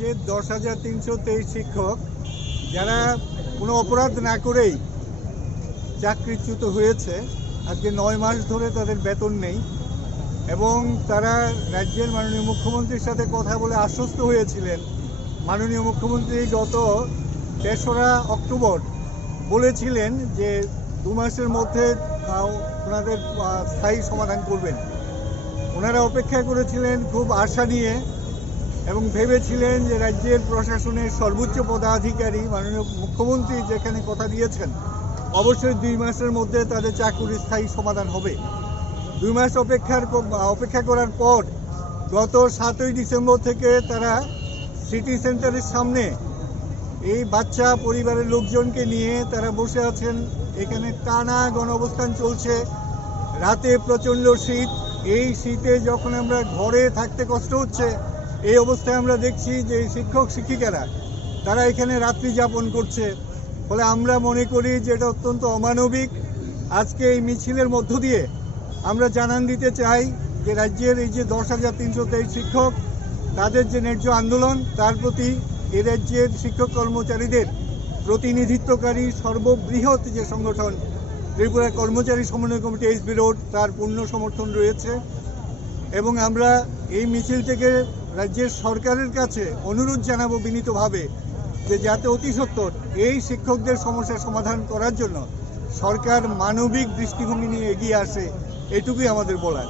যে 10,323 শিক্ষক যারা কোনো অপরাধ না করেই চাকরিচ্যুত হয়েছে, আজকে 9 মাস ধরে তাদের বেতন নেই এবং তারা রাজ্যের মাননীয় মুখ্যমন্ত্রীর সাথে কথা বলে আশ্বস্ত হয়েছিলেন। মাননীয় মুখ্যমন্ত্রী গত 3রা অক্টোবর বলেছিলেন যে 2 মাসের মধ্যে ওনাদের স্থায়ী সমাধান করবেন। ওনারা অপেক্ষা করেছিলেন খুব আশা নিয়ে এবং ভেবেছিলেন যে রাজ্যের প্রশাসনের সর্বোচ্চ পদাধিকারী মাননীয় মুখ্যমন্ত্রী যেখানে কথা দিয়েছেন অবশ্যই 2 মাসের মধ্যে তাদের চাকরির স্থায়ী সমাধান হবে। 2 মাস অপেক্ষা করার পর গত 7ই ডিসেম্বর থেকে তারা সিটি সেন্টারের সামনে এই বাচ্চা পরিবারের লোকজনকে নিয়ে তারা বসে আছেন। এখানে টানা গণঅবস্থান চলছে। রাতে প্রচণ্ড শীত, এই শীতে যখন আমরা ঘরে থাকতে কষ্ট হচ্ছে, এই অবস্থায় আমরা দেখছি যে শিক্ষক শিক্ষিকারা তারা এখানে রাত্রি যাপন করছে। ফলে আমরা মনে করি যে এটা অত্যন্ত অমানবিক। আজকে এই মিছিলের মধ্য দিয়ে আমরা জানান দিতে চাই যে রাজ্যের এই যে 10,323 শিক্ষক, তাদের যে ন্যায্য আন্দোলন, তার প্রতি এ রাজ্যের শিক্ষক কর্মচারীদের প্রতিনিধিত্বকারী সর্ববৃহৎ যে সংগঠন ত্রিপুরা কর্মচারী সমন্বয় কমিটি এসবি রোড, তার পূর্ণ সমর্থন রয়েছে। এবং আমরা এই মিছিল থেকে রাজ্যের সরকারের কাছে অনুরোধ জানাবো বিনীতভাবে যে যাতে অতি সত্বর এই শিক্ষকদের সমস্যার সমাধান করার জন্য সরকার মানবিক দৃষ্টিভঙ্গি নিয়ে এগিয়ে আসে, এটুকুই আমাদের বলার।